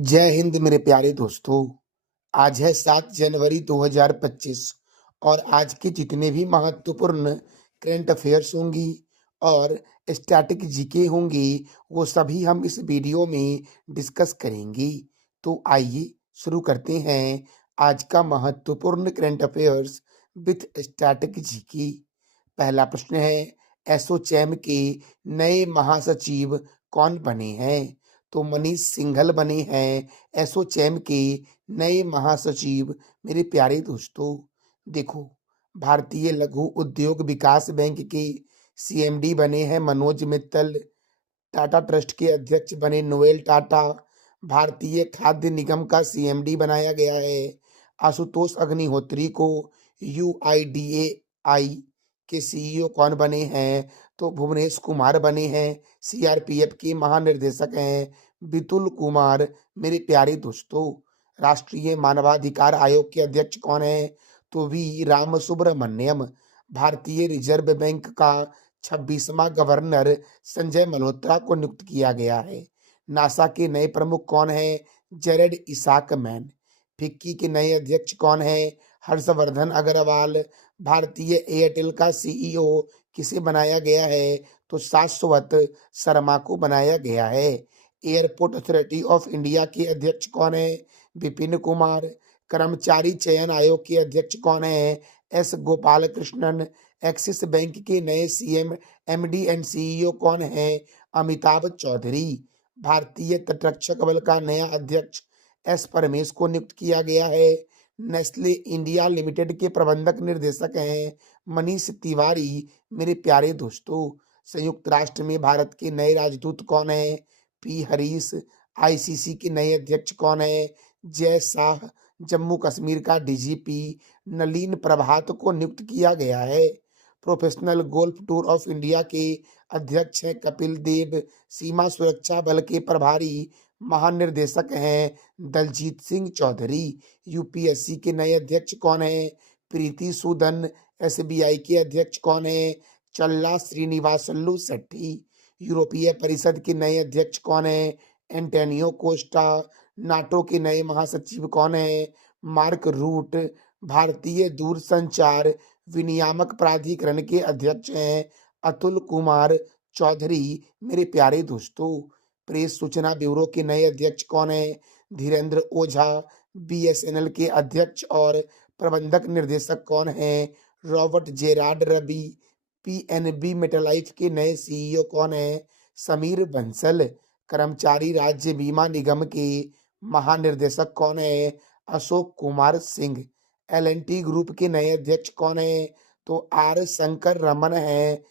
जय हिंद मेरे प्यारे दोस्तों। आज है 7 जनवरी 2025 और आज के जितने भी महत्वपूर्ण करंट अफेयर्स होंगी और स्टैटिक जीके होंगी वो सभी हम इस वीडियो में डिस्कस करेंगे। तो आइए शुरू करते हैं आज का महत्वपूर्ण current affairs with static GK. पहला प्रश्न है, एसोचैम के नए महासचिव कौन बने हैं? तो मनीष सिंघल बने हैं एसोचैम के नए महासचिव। मेरे प्यारे दोस्तों देखो, भारतीय लघु उद्योग विकास बैंक के सीएमडी बने हैं मनोज मित्तल। टाटा ट्रस्ट के अध्यक्ष बने नोएल टाटा। भारतीय खाद्य निगम का सीएमडी बनाया गया है आशुतोष अग्निहोत्री को। यूआईडीएआई के सीईओ कौन बने हैं? तो भुवनेश कुमार बने हैं। सीआरपीएफ के महानिर्देशक हैं बितुल कुमार। मेरे प्यारे दोस्तों, राष्ट्रीय मानवाधिकार आयोग के अध्यक्ष कौन है? तो वी राम सुब्रमण्यम। भारतीय रिजर्व बैंक का 26वां गवर्नर संजय मल्होत्रा को नियुक्त किया गया है। नासा के नए प्रमुख कौन है? जेरेड इसाकमैन। फिक्की के नए अध्यक्ष कौन है? हर्षवर्धन अग्रवाल। भारतीय एयरटेल का सीईओ किसे बनाया गया है? तो शाश्वत शर्मा को बनाया गया है। एयरपोर्ट अथॉरिटी ऑफ इंडिया के अध्यक्ष कौन है? विपिन कुमार। कर्मचारी चयन आयोग के अध्यक्ष कौन है? S Gopal Krishnan. Axis bank के नए सीएम एमडी एंड सीईओ कौन है? अमिताभ चौधरी। भारतीय तटरक्षक बल का नया अध्यक्ष एस परमेश को नियुक्त किया गया है। नेस्ले इंडिया लिमिटेड के प्रबंधक निर्देशक हैं मनीष तिवारी। मेरे प्यारे दोस्तों, संयुक्त राष्ट्र में भारत के नए राजदूत कौन है? पी हरीश। आईसीसी के नए अध्यक्ष कौन है? जय शाह। जम्मू कश्मीर का डीजीपी नलीन प्रभात को नियुक्त किया गया है। Professional golf tour of India के अध्यक्ष हैं कपिल देव। सीमा सुरक्षा बल के प्रभारी महानिर्देशक हैं दलजीत सिंह चौधरी। यूपीएससी के नए अध्यक्ष कौन है? प्रीति सूदन। एसबीआई के अध्यक्ष कौन है? चल्ला श्रीनिवासल्लू शेट्टी। यूरोपीय परिषद के नए अध्यक्ष कौन है? Antonio Costa. नाटो के नए महासचिव कौन है? Mark Rutte. भारतीय दूरसंचार विनियामक प्राधिकरण के अध्यक्ष हैं अतुल कुमार चौधरी। मेरे प्यारे दोस्तों, प्रेस सूचना ब्यूरो के नए अध्यक्ष कौन है? धीरेन्द्र ओझा। बीएसएनएल के अध्यक्ष और प्रबंधक निर्देशक कौन है? रॉबर्ट जेराड रबी। पीएनबी मेटालाइफ के नए सीईओ कौन है? समीर बंसल। कर्मचारी राज्य बीमा निगम के महानिर्देशक कौन है? अशोक कुमार सिंह। एलएनटी ग्रुप के नए अध्यक्ष कौन है? तो आर शंकर रमन है।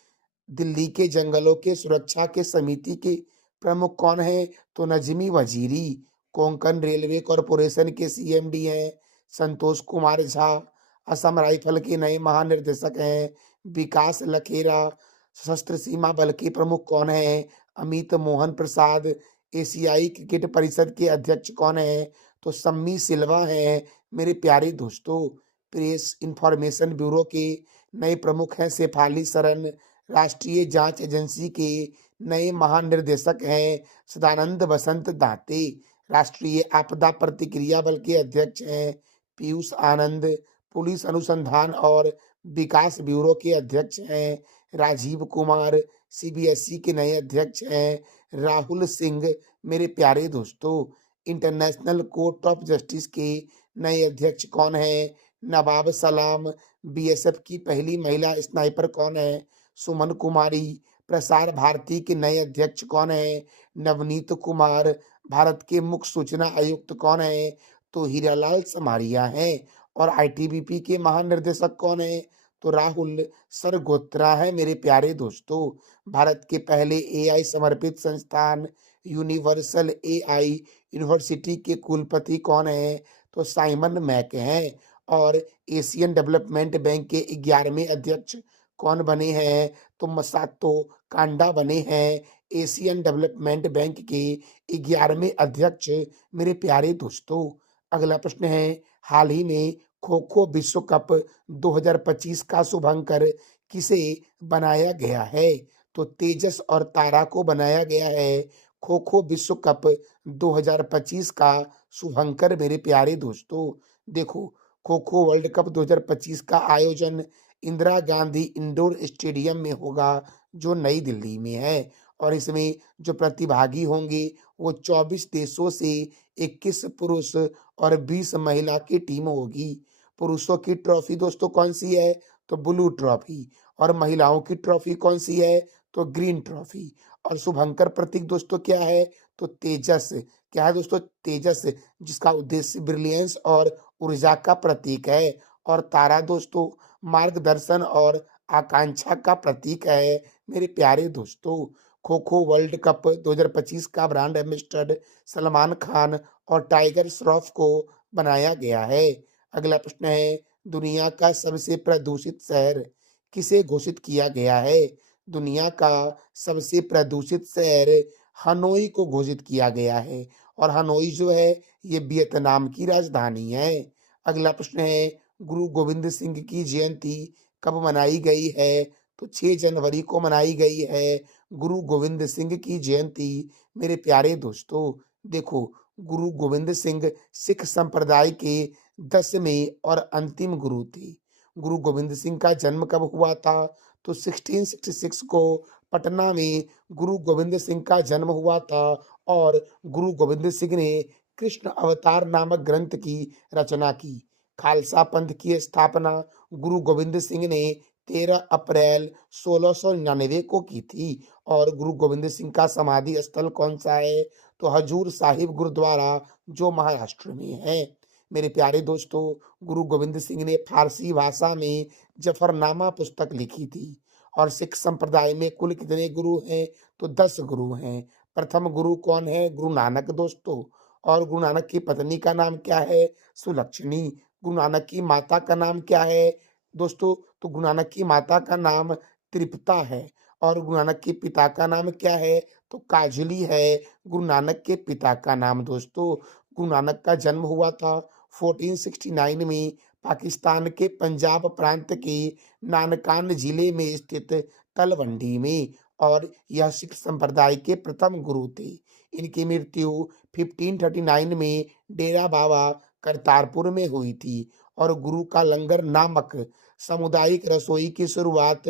दिल्ली के जंगलों के सुरक्षा के समिति के प्रमुख कौन है? तो नजमी वजीरी। कोंकण रेलवे कॉरपोरेशन के सीएमडी हैं संतोष कुमार झा। असम राइफल के नए महानिर्देशक हैं विकास लखेरा। सशस्त्र सीमा बल के प्रमुख कौन है? अमित मोहन प्रसाद। एशियाई क्रिकेट परिषद के अध्यक्ष कौन है? तो सम्मी सिल्वा हैं। मेरे प्यारे दोस्तों, प्रेस इंफॉर्मेशन ब्यूरो के नए प्रमुख हैं शेफाली सरन। राष्ट्रीय जांच एजेंसी के नए महानिर्देशक हैं सदानंद बसंत दाते। राष्ट्रीय आपदा प्रतिक्रिया बल के अध्यक्ष हैं पीयूष आनंद। पुलिस अनुसंधान और विकास ब्यूरो के अध्यक्ष हैं राजीव कुमार। सीबीएसई के नए अध्यक्ष हैं राहुल सिंह। मेरे प्यारे दोस्तों, इंटरनेशनल कोर्ट ऑफ जस्टिस के नए अध्यक्ष कौन है? नवाब सलाम। बीएसएफ की पहली महिला स्नाइपर कौन है? सुमन कुमारी। प्रसार भारती के नए अध्यक्ष कौन है? नवनीत कुमार। भारत के मुख्य सूचना आयुक्त कौन है? तो हीरालाल समारिया हैं। और आईटीबीपी के महानिर्देशक कौन है? तो राहुल सरगोत्रा है। मेरे प्यारे दोस्तों, भारत के पहले एआई समर्पित संस्थान यूनिवर्सल एआई यूनिवर्सिटी के कुलपति कौन है? तो साइमन मैक हैं। और एशियन डेवलपमेंट बैंक के 11वें अध्यक्ष कौन बने हैं? तो मसातो कांडा बने हैं एशियन डेवलपमेंट बैंक के 11वें अध्यक्ष। मेरे प्यारे दोस्तों, अगला प्रश्न है, हाल ही में खो खो विश्व कप 2025 का शुभंकर किसे बनाया गया है? तो तेजस और तारा को बनाया गया है। खो खो विश्व कप 2025 का शुभंकर मेरे प्यारे दोस्तों। देखो, खो खो वर्ल्ड कप 2025 का आयोजन इंदिरा गांधी इंडोर स्टेडियम में होगा, जो नई दिल्ली में है। और इसमें जो प्रतिभागी होंगे वो 24 देशों से 21 पुरुष और 20 महिला की टीम होगी। पुरुषों की ट्रॉफी दोस्तों कौन सी है? तो ब्लू ट्रॉफी। और महिलाओं की ट्रॉफी कौन सी है? तो ग्रीन ट्रॉफी। और शुभंकर प्रतीक दोस्तों क्या है? तो तेजस। क्या है दोस्तों? तेजस, जिसका उद्देश्य ब्रिलियंस और ऊर्जा का प्रतीक है। और तारा दोस्तों मार्गदर्शन और आकांक्षा का प्रतीक है मेरे प्यारे दोस्तों। खो खो वर्ल्ड कप 2025 का ब्रांड एम्बेसडर सलमान खान और टाइगर श्रॉफ को बनाया गया है। अगला प्रश्न है, दुनिया का सबसे प्रदूषित शहर किसे घोषित किया गया है? दुनिया का सबसे प्रदूषित शहर हनोई को घोषित किया गया है। और हनोई जो है ये वियतनाम की राजधानी है। अगला प्रश्न है, गुरु गोविंद सिंह की जयंती कब मनाई गई है? तो 6 जनवरी को मनाई गई है गुरु गोविंद सिंह की जयंती मेरे प्यारे दोस्तों। देखो, गुरु गोविंद सिंह सिख संप्रदाय के 10वें और अंतिम गुरु थे। गुरु गोविंद सिंह का जन्म कब हुआ था? तो 1666 को पटना में गुरु गोविंद सिंह का जन्म हुआ था। और गुरु गोविंद सिंह ने कृष्ण अवतार नामक ग्रंथ की रचना की। खालसा पंथ की स्थापना गुरु गोविंद सिंह ने 13 अप्रैल 1699 को की थी। और गुरु गोविंद सिंह का समाधि स्थल कौन सा है? तो हजूर साहिब गुरुद्वारा, जो महाराष्ट्र में है। मेरे प्यारे दोस्तों, गुरु गोविंद सिंह ने फारसी भाषा में जफरनामा पुस्तक लिखी थी। और सिख संप्रदाय में कुल कितने गुरु हैं? तो 10 गुरु हैं। प्रथम गुरु कौन है? गुरु नानक दोस्तों। और गुरु नानक की पत्नी का नाम क्या है? सुलक्षणी। गुरु नानक की माता का नाम क्या है दोस्तों? तो गुरु नानक की माता का नाम तृप्ता है। और गुरु नानक के पिता का नाम क्या है? तो काजली है गुरु नानक के पिता का नाम दोस्तों। गुरु नानक का जन्म हुआ था 1469 में पाकिस्तान के पंजाब प्रांत के नानकान जिले में स्थित तलवंडी में। और यह सिख संप्रदाय के प्रथम गुरु थे। इनकी मृत्यु 1539 में डेरा बाबा करतारपुर में हुई थी। और गुरु का लंगर नामक सामुदायिक रसोई की शुरुआत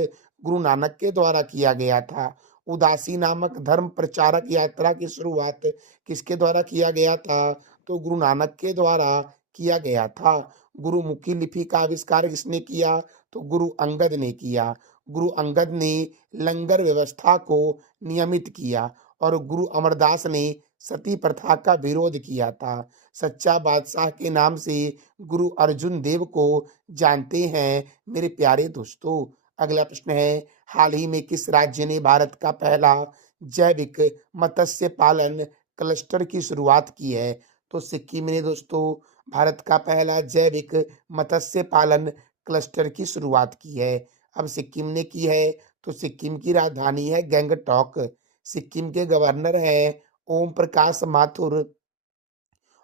गुरु नानक के द्वारा किया गया था। उदासी नामक धर्म प्रचारक यात्रा की शुरुआत किसके द्वारा किया गया था? तो गुरु नानक के द्वारा किया गया था। गुरुमुखी लिपि का आविष्कार किसने किया? तो गुरु अंगद ने किया। गुरु अंगद ने लंगर व्यवस्था को नियमित किया। और गुरु अमरदास ने सती प्रथा का विरोध किया था। सच्चा बादशाह के नाम से गुरु अर्जुन देव को जानते हैं मेरे प्यारे दोस्तों। अगला प्रश्न है, हाल ही में किस राज्य ने भारत का पहला जैविक मत्स्य पालन क्लस्टर की शुरुआत की है? तो सिक्किम ने दोस्तों भारत का पहला जैविक मत्स्य पालन क्लस्टर की शुरुआत की है। अब सिक्किम ने की है तो सिक्किम की राजधानी है गैंगटॉक। सिक्किम के गवर्नर हैं ओम प्रकाश माथुर।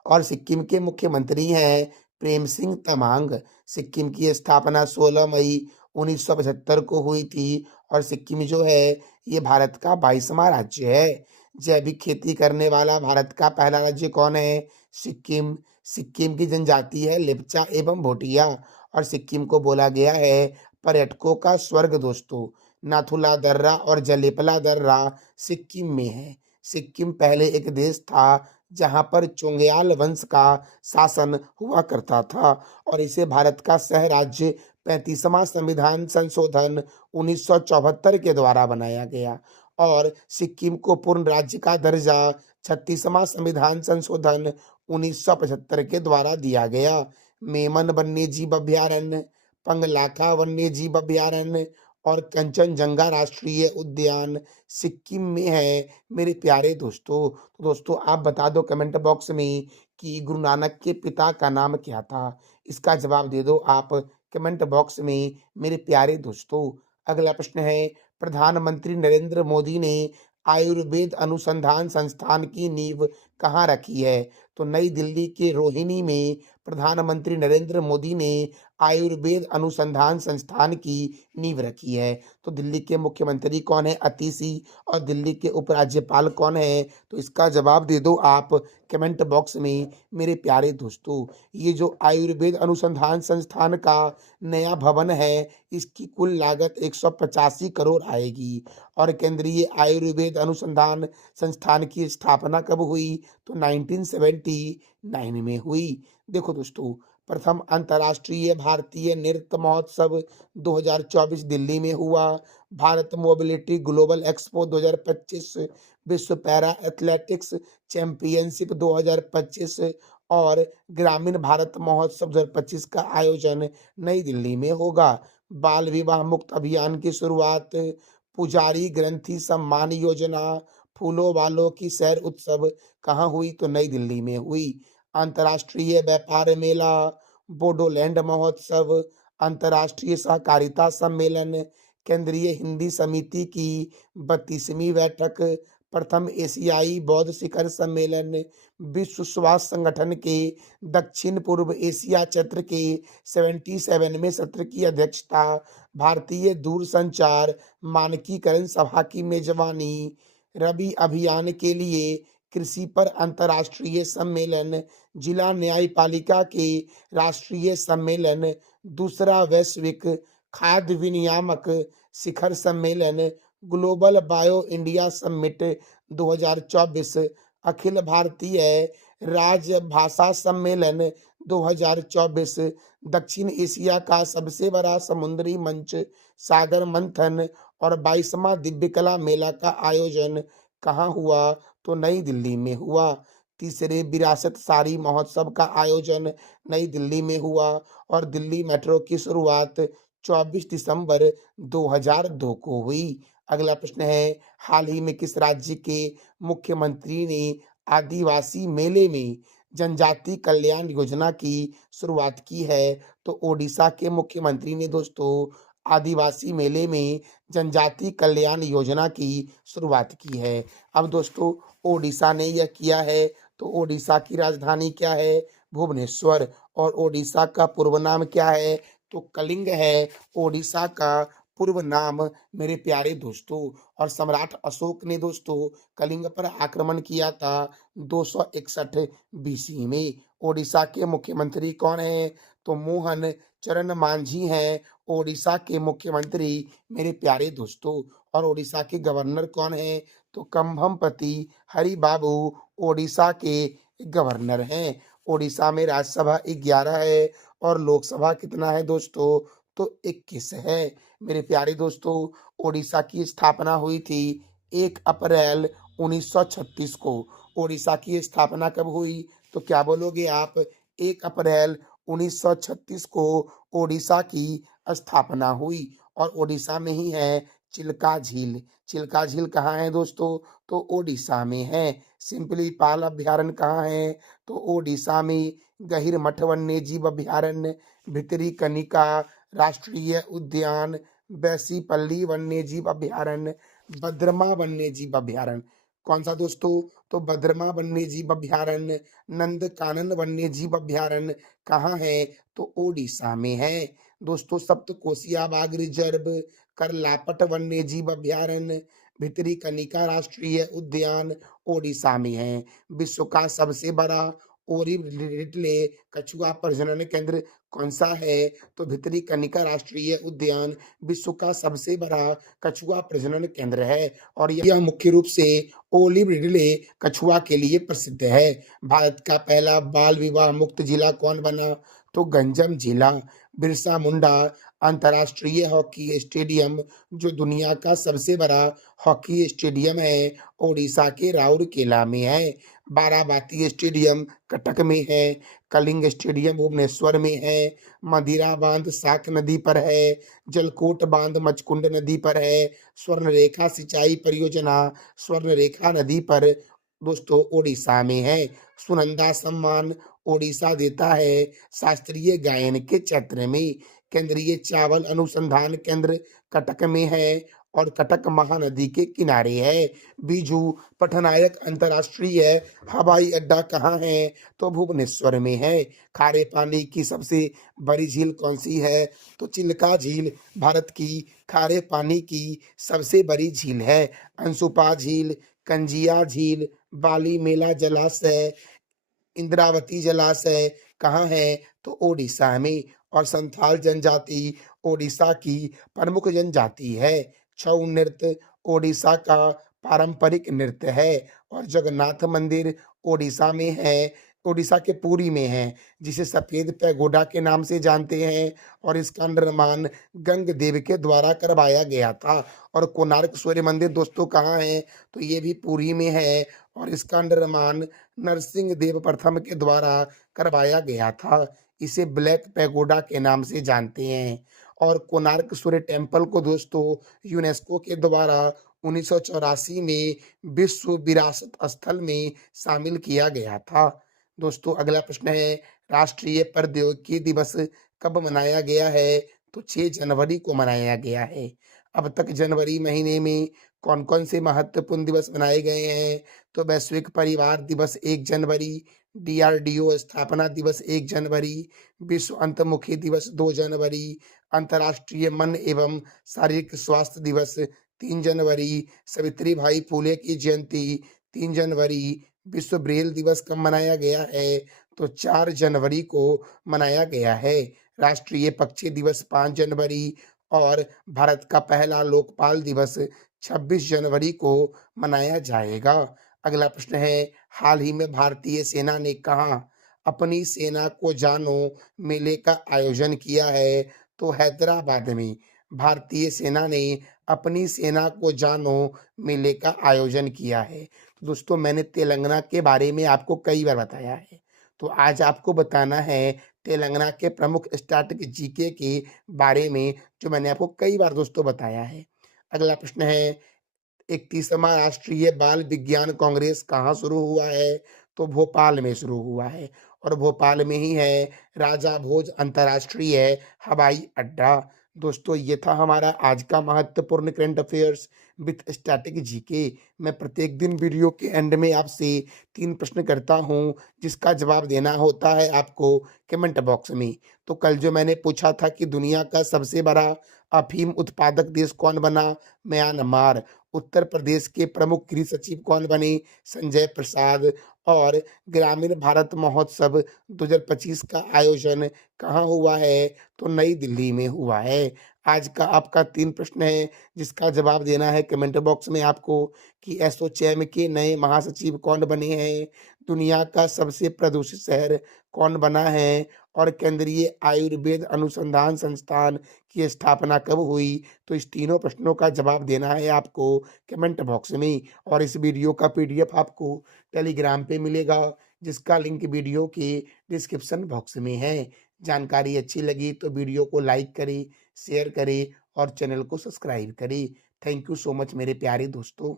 और सिक्किम के मुख्यमंत्री हैं प्रेम सिंह तमांग। सिक्किम की स्थापना 16 मई 1975 को हुई थी। और सिक्किम जो है ये भारत का 22वां राज्य है। जैविक खेती करने वाला भारत का पहला राज्य कौन है? सिक्किम। सिक्किम की जनजाति है लेप्चा एवं भोटिया। और सिक्किम को बोला गया है पर्यटकों का स्वर्ग दोस्तों। नाथुला दर्रा और जलेपला दर्रा सिक्किम में है। सिक्किम पहले एक देश था जहां पर चोंग्याल वंश का शासन हुआ करता था। और इसे भारत का सह राज्य 35वां संविधान संशोधन 1974 के द्वारा बनाया गया। और सिक्किम को पूर्ण राज्य का दर्जा 36वां संविधान संशोधन 1975 के द्वारा दिया गया। मेमन वन्य जीव अभयारण्य, पंगलाखा वन्य जीव अभयारण्य और कंचनजंगा राष्ट्रीय उद्यान सिक्किम में है मेरे प्यारे दोस्तों। तो दोस्तों आप बता दो कमेंट बॉक्स में कि गुरु नानक के पिता का नाम क्या था। इसका जवाब दे दो आप कमेंट बॉक्स में मेरे प्यारे दोस्तों। अगला प्रश्न है, प्रधानमंत्री नरेंद्र मोदी ने आयुर्वेद अनुसंधान संस्थान की नींव कहाँ रखी है? तो नई दिल्ली के रोहिणी में प्रधानमंत्री नरेंद्र मोदी ने आयुर्वेद अनुसंधान संस्थान की नींव रखी है? तो दिल्ली के मुख्यमंत्री कौन है? अतीशी। और दिल्ली के उपराज्यपाल कौन है? तो इसका जवाब दे दो आप कमेंट बॉक्स में मेरे प्यारे दोस्तों। ये जो आयुर्वेद अनुसंधान संस्थान का नया भवन है, इसकी कुल लागत 185 करोड़ आएगी। और केंद्रीय आयुर्वेद अनुसंधान संस्थान की स्थापना कब हुई? तो 1979 में हुई। देखो दोस्तों, प्रथम अंतर्राष्ट्रीय भारतीय नृत्य महोत्सव 2024 दिल्ली में हुआ। भारत मोबिलिटी ग्लोबल एक्सपो 2025, विश्व पैरा एथलेटिक्स चैंपियनशिप 2025 और ग्रामीण भारत महोत्सव 2025 का आयोजन नई दिल्ली में होगा। बाल विवाह मुक्त अभियान की शुरुआत, पुजारी ग्रंथि सम्मान योजना, फूलों वालों की सैर उत्सव कहाँ हुई? तो नई दिल्ली में हुई। अंतर्राष्ट्रीय व्यापार मेला, बोडोलैंड महोत्सव, अंतर्राष्ट्रीय सहकारिता सम्मेलन, केंद्रीय हिंदी समिति की 32वीं बैठक, प्रथम एशियाई बौद्ध शिखर सम्मेलन, विश्व स्वास्थ्य संगठन के दक्षिण पूर्व एशिया क्षेत्र के 77वें सत्र की अध्यक्षता, भारतीय दूरसंचार मानकीकरण सभा की मेजबानी, रबी अभियान के लिए कृषि पर अंतर्राष्ट्रीय सम्मेलन, जिला न्यायपालिका के राष्ट्रीय सम्मेलन, दूसरा वैश्विक खाद्य विनियामक शिखर सम्मेलन, global bio India summit 2024, Akhil Bharatiya राजभाषा सम्मेलन 2024, दक्षिण एशिया का सबसे बड़ा समुद्री मंच सागर मंथन और 22वां दिव्य कला मेला का आयोजन कहाँ हुआ? तो नई दिल्ली में हुआ। तीसरे विरासत सारी महोत्सव का आयोजन नई दिल्ली में हुआ। और दिल्ली मेट्रो की शुरुआत 24 दिसंबर 2002 को हुई। अगला प्रश्न है, हाल ही में किस राज्य के मुख्यमंत्री ने आदिवासी मेले में जनजाति कल्याण योजना की शुरुआत की है? तो ओडिशा के मुख्यमंत्री ने दोस्तों आदिवासी मेले में जनजाति कल्याण योजना की शुरुआत की है। अब दोस्तों, ओडिशा ने यह किया है, तो ओडिशा की राजधानी क्या है? भुवनेश्वर। और ओडिशा का पूर्व नाम क्या है? तो कलिंग है ओडिशा का पूर्व नाम मेरे प्यारे दोस्तों। और सम्राट अशोक ने दोस्तों कलिंग पर आक्रमण किया था 261 बीसी में। ओडिशा के मुख्यमंत्री कौन है? तो मोहन चरण मांझी हैं ओडिशा के मुख्यमंत्री मेरे प्यारे दोस्तों। और ओडिशा के गवर्नर कौन है? तो कंभमपति हरि बाबू ओडिशा के गवर्नर हैं। ओडिशा में राज्यसभा 11 है और लोकसभा कितना है दोस्तों? तो 21 है। मेरे प्यारे दोस्तों, ओडिशा की स्थापना हुई थी 1 अप्रैल 1936 को। ओडिशा की स्थापना कब हुई? तो क्या बोलोगे आप? 1 अप्रैल 1936 को ओडिशा की स्थापना हुई। और ओडिशा में ही है चिल्का झील। चिल्का झील कहाँ है दोस्तों? तो ओडिशा में है। सिंपली पाल अभ्यारण्य कहाँ है? तो ओडिशा में। गहिरमठ वन्य जीव अभ्यारण्य, भितरी कनिका राष्ट्रीय उद्यान, बैसीपल्ली वन्य जीव अभ्यारण्य, बद्रमा वन्य जीव अभ्यारण्य। कौन सा दोस्तों? तो बद्रमा वन्य जीव अभ्यारण्य, नंदकानन वन्य जीव अभ्यारण्य कहाँ है? तो ओडिशा में है। दोस्तों, सप्तकोशिया बाघ रिजर्व, करलापट वन्य जीव अभ्यारण्य, भितरी कनिका राष्ट्रीय उद्यान ओडिशा में है। विश्व का सबसे बड़ा ओरिबले कछुआ प्रजनन केंद्र कौन सा है? तो भितरी कनिका राष्ट्रीय उद्यान विश्व का सबसे बड़ा कछुआ प्रजनन केंद्र है। और यह मुख्य रूप से ओलिव रिडले कछुआ के लिए प्रसिद्ध है। भारत का पहला बाल विवाह मुक्त जिला कौन बना? तो गंजम जिला। बिरसा मुंडा अंतर्राष्ट्रीय हॉकी स्टेडियम, जो दुनिया का सबसे बड़ा हॉकी स्टेडियम है, ओडिशा के राउरकेला में है। बाराबाती स्टेडियम कटक में है। कलिंग स्टेडियम भुवनेश्वर में है। मदिरा बांध साक नदी पर है। जलकोट बांध मचकुंड नदी पर है। स्वर्णरेखा सिंचाई परियोजना स्वर्णरेखा नदी पर दोस्तों ओडिशा में है। सुनंदा सम्मान ओडिशा देता है शास्त्रीय गायन के क्षेत्र में। केंद्रीय चावल अनुसंधान केंद्र कटक में है। और कटक महानदी के किनारे है। बीजू पटनायक अंतर्राष्ट्रीय हवाई अड्डा कहाँ है? तो भुवनेश्वर में है। खारे पानी की सबसे बड़ी झील कौन सी है? तो चिल्का झील भारत की खारे पानी की सबसे बड़ी झील है। अंशुपा झील, कंजिया झील, बाली मेला जलाशय, इंद्रावती जलाशय कहाँ है? तो ओडिशा में। और संथाल जनजाति ओडिशा की प्रमुख जनजाति है। छऊ नृत्य ओडिशा का पारंपरिक नृत्य है। और जगन्नाथ मंदिर ओडिशा में है, ओडिशा के पुरी में है, जिसे सफेद पैगोडा के नाम से जानते हैं। और इसका निर्माण गंग देव के द्वारा करवाया गया था। और कोणार्क सूर्य मंदिर दोस्तों कहाँ है? तो ये भी पुरी में है, और इसका निर्माण नरसिंह देव प्रथम के द्वारा करवाया गया था। इसे ब्लैक पैगोडा के नाम से जानते हैं। और कोणार्क सूर्य टेम्पल को दोस्तों यूनेस्को के द्वारा 1984 में विश्व विरासत स्थल में शामिल किया गया था। दोस्तों अगला प्रश्न है, राष्ट्रीय प्रौद्योगिकी दिवस कब मनाया गया है? तो 6 जनवरी को मनाया गया है। अब तक जनवरी महीने में कौन कौन से महत्वपूर्ण दिवस मनाए गए हैं? तो वैश्विक परिवार दिवस 1 जनवरी, डीआरडीओ स्थापना दिवस 1 जनवरी, विश्व अंतर्मुखी दिवस 2 जनवरी, अंतर्राष्ट्रीय मन एवं शारीरिक स्वास्थ्य दिवस 3 जनवरी, सावित्रीबाई फुले की जयंती 3 जनवरी, विश्व ब्रेल दिवस कब मनाया गया है? तो 4 जनवरी को मनाया गया है। राष्ट्रीय पक्षी दिवस 5 जनवरी और भारत का पहला लोकपाल दिवस 26 जनवरी को मनाया जाएगा। अगला प्रश्न है, हाल ही में भारतीय सेना ने कहाँ अपनी सेना को जानो मेले का आयोजन किया है? तो हैदराबाद में भारतीय सेना ने अपनी सेना को जानो मेले का आयोजन किया है। दोस्तों मैंने तेलंगाना के बारे में आपको कई बार बताया है, तो आज आपको बताना है तेलंगाना के प्रमुख स्टैटिक जीके के बारे में, जो मैंने आपको कई बार दोस्तों बताया है। अगला प्रश्न है, 31वां राष्ट्रीय बाल विज्ञान कांग्रेस कहाँ शुरू हुआ है? तो भोपाल में शुरू हुआ है, और भोपाल में ही है राजा भोज अंतर्राष्ट्रीय हवाई अड्डा। दोस्तों ये था हमारा आज का महत्वपूर्ण current affairs with static GK. मैं प्रत्येक दिन वीडियो के एंड में आपसे 3 प्रश्न करता हूं, जिसका जवाब देना होता है आपको कमेंट बॉक्स में। तो कल जो मैंने पूछा था कि दुनिया का सबसे बड़ा अफीम उत्पादक देश कौन बना? म्यांमार। उत्तर प्रदेश के प्रमुख गृह सचिव कौन बने? संजय प्रसाद। और ग्रामीण भारत महोत्सव 2025 का आयोजन कहाँ हुआ है? तो नई दिल्ली में हुआ है। आज का आपका 3 प्रश्न है, जिसका जवाब देना है कमेंट बॉक्स में आपको कि एसोचैम के नए महासचिव कौन बने हैं? दुनिया का सबसे प्रदूषित शहर कौन बना है? और केंद्रीय आयुर्वेद अनुसंधान संस्थान की स्थापना कब हुई? तो इस तीनों प्रश्नों का जवाब देना है आपको कमेंट बॉक्स में। और इस वीडियो का पीडीएफ आपको टेलीग्राम पे मिलेगा, जिसका लिंक वीडियो के डिस्क्रिप्शन बॉक्स में है। जानकारी अच्छी लगी तो वीडियो को लाइक करें, शेयर करें और चैनल को सब्सक्राइब करें। थैंक यू सो मच मेरे प्यारे दोस्तों।